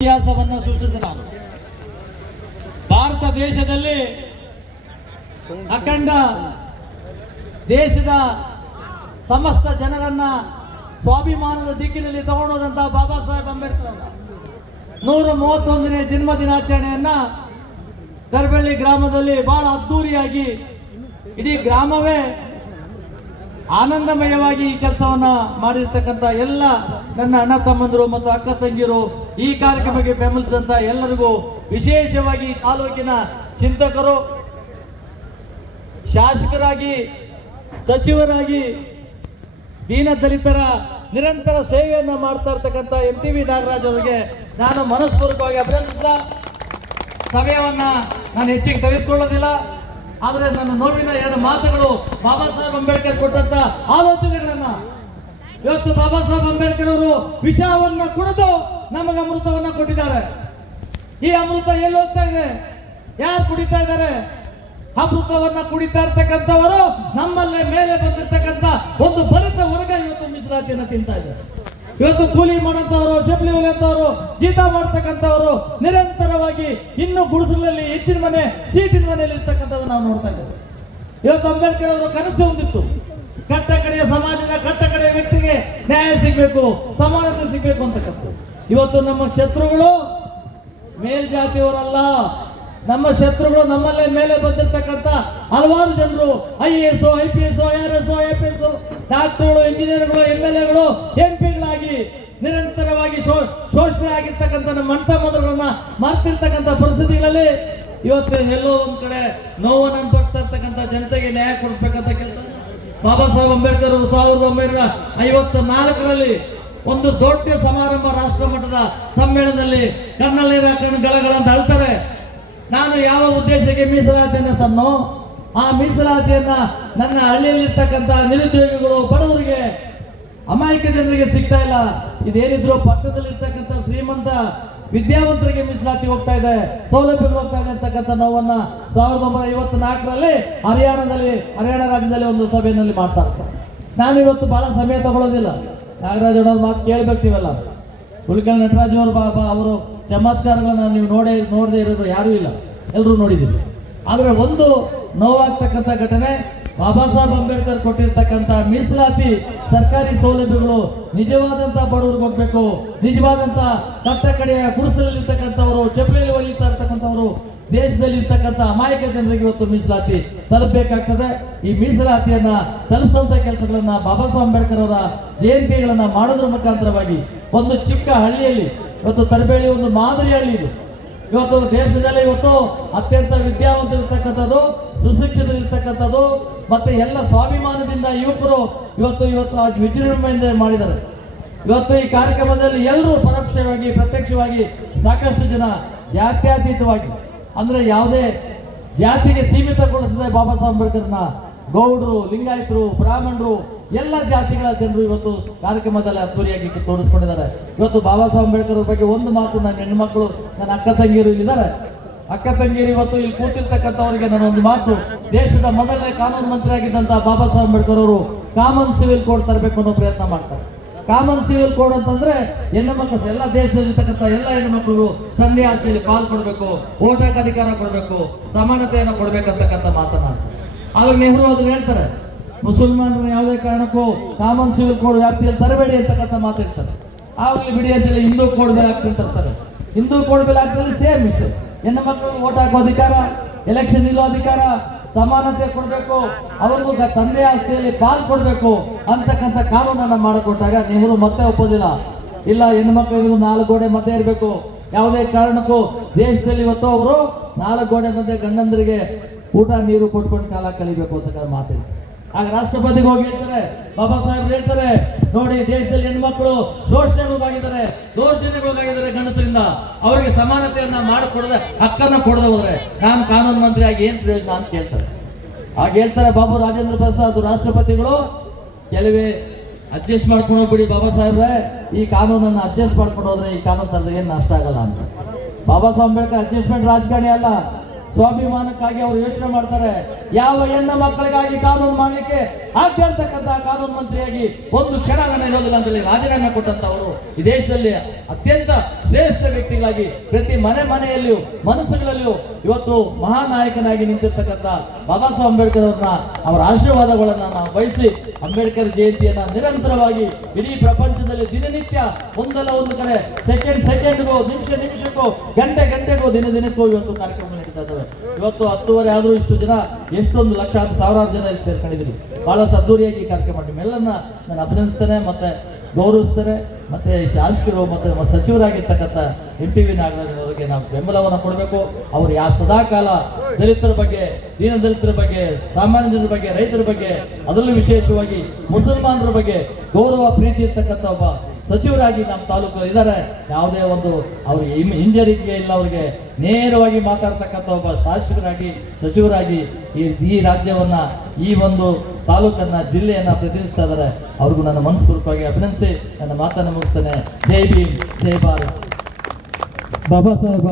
ಇತಿಹಾಸವನ್ನು ಸೃಷ್ಟಿಸಿದ ಭಾರತ ದೇಶದಲ್ಲಿ ಅಖಂಡ ದೇಶದ ಸಮಸ್ತ ಜನರನ್ನ ಸ್ವಾಭಿಮಾನದ ದಿಕ್ಕಿನಲ್ಲಿ ತಗೊಂಡೋದಂತ ಬಾಬಾ ಸಾಹೇಬ್ ಅಂಬೇಡ್ಕರ್ 131ನೇ ಜನ್ಮ ದಿನಾಚರಣೆಯನ್ನ ಕರ್ಬಳ್ಳಿ ಗ್ರಾಮದಲ್ಲಿ ಬಹಳ ಅದ್ದೂರಿಯಾಗಿ ಇಡೀ ಗ್ರಾಮವೇ ಆನಂದಮಯವಾಗಿ ಈ ಕೆಲಸವನ್ನ ಮಾಡಿರ್ತಕ್ಕಂಥ ಎಲ್ಲ ನನ್ನ ಅಣ್ಣ ತಮ್ಮಂದರು ಮತ್ತು ಅಕ್ಕ ತಂಗಿಯರು, ಈ ಕಾರ್ಯಕ್ರಮಕ್ಕೆ ಬೆಂಬಲಿಸಿದಂತ ಎಲ್ಲರಿಗೂ, ವಿಶೇಷವಾಗಿ ತಾಲೂಕಿನ ಚಿಂತಕರು, ಶಾಸಕರಾಗಿ, ಸಚಿವರಾಗಿ, ದೀನ ದಲಿತರ ನಿರಂತರ ಸೇವೆಯನ್ನ ಮಾಡ್ತಾ ಇರ್ತಕ್ಕಂಥ MTV ನಾಗರಾಜ್ ಅವರಿಗೆ ನಾನು ಮನಸ್ಪೂರ್ವಕವಾಗಿ ಅಭಿನಂದಿಸಿದ. ಸಮಯವನ್ನ ನಾನು ಹೆಚ್ಚಿಗೆ ತೆಗೆದುಕೊಳ್ಳೋದಿಲ್ಲ, ಆದರೆ ನನ್ನ ನೋವಿನ ಎರಡು ಮಾತುಗಳು ಬಾಬಾ ಸಾಹೇಬ್ ಅಂಬೇಡ್ಕರ್ ಕೊಟ್ಟಂತ ಆಲೋಚನೆಗಳನ್ನ, ಇವತ್ತು ಬಾಬಾ ಸಾಹೇಬ್ ಅಂಬೇಡ್ಕರ್ ಅವರು ವಿಷವನ್ನ ಕುಡಿದು ನಮಗೆ ಅಮೃತವನ್ನ ಕೊಟ್ಟಿದ್ದಾರೆ. ಈ ಅಮೃತ ಎಲ್ಲಿ ಹೋಗ್ತಾ ಇದೆ? ಯಾರು ಕುಡಿತಾ ಇದ್ದಾರೆ? ಅಮೃತವನ್ನ ಕುಡಿತಾ ಇರ್ತಕ್ಕಂಥವರು ನಮ್ಮಲ್ಲೇ ಮೇಲೆ ಬಂದಿರ್ತಕ್ಕಂಥ ಒಂದು ಬಲಿತ ವರ್ಗ ಇವತ್ತು ಮೀಸಲಾತಿಯನ್ನು ತಿಂತಾ ಇದ್ದಾರೆ. ಇವತ್ತು ಕೂಲಿ ಮಾಡಂತವರು, ಚಪ್ಪಲಿ ಹೊಲಿಯಂತವರು, ಜೀತ ಮಾಡ್ತಕ್ಕಂಥವರು ನಿರಂತರವಾಗಿ ಇನ್ನು ಗುಡಿಸಲಲ್ಲಿ ಹೆಚ್ಚಿನ ಮನೆ, ಸೀಟಿನ ಮನೆಯಲ್ಲಿ ಇರ್ತಕ್ಕಂಥದ್ದು ನಾವು ನೋಡ್ತಾ ಇದ್ದೇವೆ. ಇವತ್ತು ಅಂಬೇಡ್ಕರ್ ಅವರು ಕನಸು ಹೊಂದಿತ್ತು, ಕಟ್ಟ ಕಡೆಯ ಸಮಾಜದ ಕಟ್ಟ ಕಡೆಯ ವ್ಯಕ್ತಿಗೆ ನ್ಯಾಯ ಸಿಗಬೇಕು, ಸಮಾನತೆ ಸಿಗಬೇಕು ಅಂತಕ್ಕಂಥ. ಇವತ್ತು ನಮ್ಮ ಶತ್ರುಗಳು ಮೇಲ್ಜಾತಿಯವರಲ್ಲ, ನಮ್ಮ ಶತ್ರುಗಳು ನಮ್ಮಲ್ಲೇ ಮೇಲೆ ಬಂದಿರ್ತಕ್ಕಂಥ ಹಲವಾರು ಜನರು, IAS, IPS, IRS, IPS, ಡಾಕ್ಟರ್ಗಳು, ಇಂಜಿನಿಯರ್ಗಳು, MLAಗಳು, MP ಗಳಾಗಿ ನಿರಂತರವಾಗಿ ಶೋಷಣೆ ಆಗಿರ್ತಕ್ಕಂಥ ನಮ್ಮ ಮಂಟ ಮೊದಲನ್ನ ಮಾಡ್ತಿರ್ತಕ್ಕಂಥ ಪರಿಸ್ಥಿತಿಗಳಲ್ಲಿ ಇವತ್ತು ಎಲ್ಲೋ ಒಂದ್ ಕಡೆ ನೋವನ್ನು ಅನುಭವಿಸ್ತಾ ಇರ್ತಕ್ಕಂಥ ಜನತೆಗೆ ನ್ಯಾಯ ಕೊಡಿಸ್ಬೇಕಂತ ಕೆಲಸ ಬಾಬಾ ಸಾಹೇಬ್ ಅಂಬೇಡ್ಕರ್ 1954ರಲ್ಲಿ ಒಂದು ದೊಡ್ಡ ಸಮಾರಂಭ, ರಾಷ್ಟ್ರ ಮಟ್ಟದ ಸಮ್ಮೇಳನದಲ್ಲಿ ಕಣ್ಣಲ್ಲಿರ ಕಣ್ಣುಗಳಂತ ಅಳ್ತಾರೆ. ನಾನು ಯಾವ ಉದ್ದೇಶಕ್ಕೆ ಮೀಸಲಾತಿಯನ್ನು ತನ್ನೋ ಆ ಮೀಸಲಾತಿಯನ್ನ ನನ್ನ ಹಳ್ಳಿಯಲ್ಲಿರ್ತಕ್ಕಂಥ ನಿರುದ್ಯೋಗಿಗಳು, ಬಡವರಿಗೆ, ಅಮಾಯಕ ಜನರಿಗೆ ಸಿಗ್ತಾ ಇಲ್ಲ. ಇದೇನಿದ್ರು ಪಕ್ಕದಲ್ಲಿರ್ತಕ್ಕಂಥ ಶ್ರೀಮಂತ ವಿದ್ಯಾವಂತರಿಗೆ ಮೀಸಲಾತಿ ಹೋಗ್ತಾ ಇದೆ, ಸೌಲಭ್ಯಗಳು ಹೋಗ್ತಾ ಇದೆ ಅಂತಕ್ಕಂಥ ನೋವನ್ನ 1954ರಲ್ಲಿ ಹರಿಯಾಣ ರಾಜ್ಯದಲ್ಲಿ ಒಂದು ಸಭೆಯಲ್ಲಿ ಮಾಡ್ತಾ ಇರ್ತಾರೆ. ನಾನು ಇವತ್ತು ಬಹಳ ಸಮಯ ತಗೊಳ್ಳೋದಿಲ್ಲ, ನಾಗರಾಜ್ ಅವ್ರ ಮಾತು ಕೇಳ್ಬೇಕಿವಲ್ಲ. ಹುಲಿಕಲ್ ನಟರಾಜ್ ಅವರು ಚಮತ್ಕಾರಗಳನ್ನ ನೀವು ನೋಡದೇ ಇರೋದು ಯಾರೂ ಇಲ್ಲ, ಎಲ್ಲರೂ ನೋಡಿದ್ದೀವಿ. ಆದರೆ ಒಂದು ನೋವಾಗ್ತಕ್ಕಂಥ ಘಟನೆ, ಬಾಬಾ ಸಾಹೇಬ್ ಅಂಬೇಡ್ಕರ್ ಕೊಟ್ಟಿರ್ತಕ್ಕಂಥ ಮೀಸಲಾತಿ ಸರ್ಕಾರಿ ಸೌಲಭ್ಯಗಳು ನಿಜವಾದಂಥ ಬಡವರಿಗೆ ಹೋಗ್ಬೇಕು, ನಿಜವಾದಂಥ ಕಟ್ಟ ಕಡೆಯ ಗುಡಿಸಲಲ್ಲಿರ್ತಕ್ಕಂಥವರು, ಚಪ್ಪಲಿಯಲ್ಲಿ ಹೊಲಿತಾ ಇರ್ತಕ್ಕಂಥವರು, ದೇಶದಲ್ಲಿ ಇರ್ತಕ್ಕಂಥ ಅಮಾಯಕ ಜನರಿಗೆ ಇವತ್ತು ಮೀಸಲಾತಿ ತಲುಪಬೇಕಾಗ್ತದೆ. ಈ ಮೀಸಲಾತಿಯನ್ನ ತಲುಪಿಸುವಂತ ಕೆಲಸಗಳನ್ನ ಬಾಬಾ ಸಾಹೇಬ್ ಅಂಬೇಡ್ಕರ್ ಅವರ ಜಯಂತಿಗಳನ್ನ ಮಾಡೋದ್ರ ಮುಖಾಂತರವಾಗಿ ಒಂದು ಚಿಕ್ಕ ಹಳ್ಳಿಯಲ್ಲಿ, ಇವತ್ತು ತರಬೇಳಿ ಒಂದು ಮಾದರಿ ಹಳ್ಳಿ ಇದು. ಇವತ್ತು ದೇಶದಲ್ಲಿ ಇವತ್ತು ಅತ್ಯಂತ ವಿದ್ಯಾವಂತರಿರ್ತಕ್ಕಂಥದ್ದು, ಸುಶಿಕ್ಷಿತರಿರ್ತಕ್ಕಂಥದ್ದು, ಮತ್ತೆ ಎಲ್ಲ ಸ್ವಾಭಿಮಾನದಿಂದ ಯುವಕರು ಇವತ್ತು ವಿಜೃಂಭಣೆಯಿಂದ ಮಾಡಿದ್ದಾರೆ. ಇವತ್ತು ಈ ಕಾರ್ಯಕ್ರಮದಲ್ಲಿ ಎಲ್ಲರೂ ಪರೋಕ್ಷವಾಗಿ, ಪ್ರತ್ಯಕ್ಷವಾಗಿ ಸಾಕಷ್ಟು ಜನ ಜಾತ್ಯತೀತವಾಗಿ, ಅಂದ್ರೆ ಯಾವುದೇ ಜಾತಿಗೆ ಸೀಮಿತಗೊಳಿಸದೆ ಬಾಬಾ ಸಾಹೇಬ್ ಅಂಬೇಡ್ಕರ್ನ ಗೌಡರು, ಲಿಂಗಾಯತರು, ಬ್ರಾಹ್ಮಣರು, ಎಲ್ಲ ಜಾತಿಗಳ ಜನರು ಇವತ್ತು ಕಾರ್ಯಕ್ರಮದಲ್ಲಿ ಅದ್ದೂರಿಯಾಗಿ ತೋರಿಸ್ಕೊಂಡಿದ್ದಾರೆ. ಇವತ್ತು ಬಾಬಾ ಸಾಹೇಬ್ ಅಂಬೇಡ್ಕರ್ ಬಗ್ಗೆ ಒಂದು ಮಾತು, ನನ್ನ ಹೆಣ್ಮಕ್ಳು, ನನ್ನ ಅಕ್ಕ ತಂಗಿಯರು ಇಲ್ಲಿದ್ದಾರೆ, ಅಕ್ಕ ತಂಗಿಯರು ಇವತ್ತು ಇಲ್ಲಿ ಕೂತಿರ್ತಕ್ಕಂಥವರಿಗೆ ನನ್ನ ಒಂದು ಮಾತು, ದೇಶದ ಮೊದಲನೇ ಕಾನೂನು ಮಂತ್ರಿ ಆಗಿದ್ದಂತ ಬಾಬಾ ಸಾಹೇಬ್ ಅಂಬೇಡ್ಕರ್ ಅವರು ಕಾಮನ್ ಸಿವಿಲ್ ಕೋಡ್ ತರಬೇಕು ಅನ್ನೋ ಪ್ರಯತ್ನ ಮಾಡ್ತಾರೆ. ಕಾಮನ್ ಸಿವಿಲ್ ಕೋಡ್ ಅಂತಂದ್ರೆ ಹೆಣ್ಣು ಮಕ್ಕಳು, ಎಲ್ಲ ದೇಶದಲ್ಲಿರ್ತಕ್ಕಂಥ ಎಲ್ಲ ಹೆಣ್ಣು ಮಕ್ಕಳು ತಂದೆ ಆಸ್ತಿಯಲ್ಲಿ ಪಾಲ್ ಕೊಡಬೇಕು, ಓಟಾಕ ಅಧಿಕಾರ ಕೊಡಬೇಕು, ಸಮಾನತೆಯನ್ನು ಕೊಡ್ಬೇಕಂತಕ್ಕಂಥ ಮಾತನಾಡ್ತಾರೆ. ಆದ್ರೆ ನೆಹರು ಅದನ್ನ ಹೇಳ್ತಾರೆ, ಮುಸಲ್ಮಾನರನ್ನ ಯಾವುದೇ ಕಾರಣಕ್ಕೂ ಕಾಮನ್ ಸಿವಿಲ್ ಕೋಡ್ ವ್ಯಾಪ್ತಿಯಲ್ಲಿ ತರಬೇಡಿ ಅಂತಕ್ಕಂಥ ಮಾತಿರ್ತಾರೆ. ಆವಾಗಲೇ ಬಿಡಿ ಅಂತೇಳಿ ಹಿಂದೂ ಕೋಡ್ ಮೇಲೆ ಆಗ್ತಿರ್ತಾರೆ. ಹಿಂದೂ ಕೋಡ್ ಮೇಲೆ ಆಗ್ತದೆ ಸೇಮ್ ಇಷ್ಟು, ಹೆಣ್ಣು ಮಕ್ಕಳು ಓಟ್ ಹಾಕೋ ಅಧಿಕಾರ, ಎಲೆಕ್ಷನ್ ನಿಲ್ಲೋ ಅಧಿಕಾರ, ಸಮಾನತೆ ಕೊಡಬೇಕು, ಅವ್ರಿಗೂ ತಂದೆ ಆಸ್ತಿಯಲ್ಲಿ ಪಾಲ್ ಕೊಡಬೇಕು ಅಂತಕ್ಕಂಥ ಕಾನೂನನ್ನ ಮಾಡಿಕೊಟ್ಟಾಗ ನೆಹರು ಮತ್ತೆ ಒಪ್ಪೋದಿಲ್ಲ. ಇಲ್ಲ, ಹೆಣ್ಣು ಮಕ್ಕಳಿಗೆ 4 ಗೋಡೆ ಮಧ್ಯೆ ಇರಬೇಕು, ಯಾವುದೇ ಕಾರಣಕ್ಕೂ ದೇಶದಲ್ಲಿ ಇವತ್ತು ಅವರು 4 ಗೋಡೆ ಮಧ್ಯೆ ಗಂಡಂದರಿಗೆ ಊಟ ನೀರು ಕೊಟ್ಕೊಂಡು ಕಾಲ ಕಳಿಬೇಕು ಅಂತಕ್ಕಂಥ ಮಾತಿದೆ. ಆಗ ರಾಷ್ಟ್ರಪತಿಗೆ ಹೋಗಿ ಹೇಳ್ತಾರೆ, ಬಾಬಾ ಸಾಹೇಬ್ ಹೇಳ್ತಾರೆ, ನೋಡಿ ದೇಶದಲ್ಲಿ ಹೆಣ್ಮಕ್ಳು ಶೋಷಣೆಗೊಳಗಾಗಿದ್ದಾರೆ, ದೌರ್ಜನ್ಯಗೊಳಗಾಗಿದ್ದಾರೆ ಗಂಡಸರಿಂದ, ಅವರಿಗೆ ಸಮಾನತೆಯನ್ನ ಮಾಡಿಕೊಡದೆ, ಹಕ್ಕನ್ನ ಕೊಡದೆ ಹೋದ್ರೆ ನಾನು ಕಾನೂನು ಮಂತ್ರಿ ಆಗಿ ಏನ್ ಪ್ರಯೋಜನ ಅಂತ ಕೇಳ್ತಾರೆ. ಆಗ ಹೇಳ್ತಾರೆ ಬಾಬು ರಾಜೇಂದ್ರ ಪ್ರಸಾದ್ ರಾಷ್ಟ್ರಪತಿಗಳು, ಕೆಲವೇ ಅಡ್ಜಸ್ಟ್ ಮಾಡ್ಕೊಂಡು ಹೋಗ್ಬಿಡಿ ಬಾಬಾ ಸಾಹೇಬ್ರೆ, ಈ ಕಾನೂನನ್ನು ಅಡ್ಜಸ್ಟ್ ಮಾಡ್ಕೊಂಡು ಹೋದ್ರೆ ಈ ಕಾನೂನು ತಂದ್ರೆ ಏನು ನಷ್ಟ ಆಗಲ್ಲ ಅಂತ. ಬಾಬಾ ಸಾಹೇಬ್ ಅಂಬೇಡ್ಕರ್ ಅಡ್ಜಸ್ಟ್ಮೆಂಟ್ ರಾಜಕಾರಣಿ ಅಲ್ಲ, ಸ್ವಾಭಿಮಾನಕ್ಕಾಗಿ ಅವರು ಯೋಚನೆ ಮಾಡ್ತಾರೆ. ಯಾವ ಹೆಣ್ಣು ಮಕ್ಕಳಿಗಾಗಿ ಕಾನೂನು ಮಾಡಲಿಕ್ಕೆ ಆಗ್ತಿರ್ತಕ್ಕಂಥ ಕಾನೂನು ಮಂತ್ರಿಯಾಗಿ ಒಂದು ಕ್ಷಣ ನಾನು ಇರೋದಿಲ್ಲ ಅಂತೇಳಿ ರಾಜೀನಾಮೆ ಕೊಟ್ಟಂತವರು ಈ ದೇಶದಲ್ಲಿ ಅತ್ಯಂತ ಶ್ರೇಷ್ಠ ವ್ಯಕ್ತಿಗಳಾಗಿ ಪ್ರತಿ ಮನೆಯಲ್ಲಿಯೂ ಮನಸ್ಸುಗಳಲ್ಲಿಯೂ ಇವತ್ತು ಮಹಾನಾಯಕನಾಗಿ ನಿಂತಿರ್ತಕ್ಕಂಥ ಬಾಬಾ ಸಾಹೇಬ್ ಅಂಬೇಡ್ಕರ್ ಅವ್ರನ್ನ ಅವರ ಆಶೀರ್ವಾದಗಳನ್ನ ನಾವು ಬಯಸಿ ಅಂಬೇಡ್ಕರ್ ಜಯಂತಿಯನ್ನ ನಿರಂತರವಾಗಿ ಇಡೀ ಪ್ರಪಂಚದಲ್ಲಿ ದಿನನಿತ್ಯ ಒಂದಲ್ಲ ಒಂದು ಕಡೆ ಸೆಕೆಂಡ್ಗೂ ನಿಮಿಷಕ್ಕೂ ಗಂಟೆಗೂ ದಿನಕ್ಕೂ ಇವತ್ತು ಕಾರ್ಯಕ್ರಮ ನಡೀತಾ ಇದ್ದಾವೆ. ಇವತ್ತು 10:30 ಆದ್ರೂ ಇಷ್ಟು ಜನ ಎಷ್ಟೊಂದು ಲಕ್ಷಾಂತರ ಸಾವಿರಾರು ಜನ ಇಲ್ಲಿ ಸೇರ್ಕೊಂಡಿದ್ದೀರಿ. ಬಹಳ ಸದ್ದೂರಿಯಾಗಿ ಈ ಕಾರ್ಯಕ್ರಮ ನಿಮ್ಮೆಲ್ಲರನ್ನ ನಾನು ಅಭಿನಂದಿಸ್ತೇನೆ ಮತ್ತೆ ಗೌರವಿಸ್ತೇನೆ. ಮತ್ತೆ ಶಾಸಕರು ಮತ್ತೆ ಸಚಿವರಾಗಿರ್ತಕ್ಕಂಥ MPV ನಾಗರಾಜ್ ಅವರಿಗೆ ನಾವು ಬೆಂಬಲವನ್ನು ಕೊಡಬೇಕು. ಅವರು ಸದಾಕಾಲ ದಲಿತರ ಬಗ್ಗೆ, ದೀನ ದಲಿತರ ಬಗ್ಗೆ, ಸಾಮಾನ್ಯ ಜನರ ಬಗ್ಗೆ, ರೈತರ ಬಗ್ಗೆ, ಅದರಲ್ಲೂ ವಿಶೇಷವಾಗಿ ಮುಸಲ್ಮಾನರ ಬಗ್ಗೆ ಗೌರವ ಪ್ರೀತಿ ಇರ್ತಕ್ಕಂಥ ಒಬ್ಬ ಸಚಿವರಾಗಿ ನಮ್ಮ ತಾಲೂಕು ಇದ್ದಾರೆ. ಯಾವುದೇ ಒಂದು ಅವ್ರಿಗೆ ಹಿಂಜರಿಕೆ ಇಲ್ಲ, ಅವ್ರಿಗೆ ನೇರವಾಗಿ ಮಾತಾಡ್ತಕ್ಕಂಥ ಒಬ್ಬ ಶಾಸಕರಾಗಿ ಸಚಿವರಾಗಿ ಈ ರಾಜ್ಯವನ್ನ, ಈ ಒಂದು ತಾಲೂಕನ್ನ, ಜಿಲ್ಲೆಯನ್ನ ಪ್ರತಿನಿಧಿಸ್ತಾ ಇದ್ದಾರೆ. ಅವ್ರಿಗೂ ನನ್ನ ಮನಸ್ಪೂರ್ವಕವಾಗಿ ಅಭಿನಂದಿಸಿ ನನ್ನ ಮಾತನ್ನು ಮುಗಿಸ್ತೇನೆ. ಜೈ ಭೀಮ್, ಜೈ ಭಾರತ್. ಬಾಬಾ ಸಾಹೇಬ್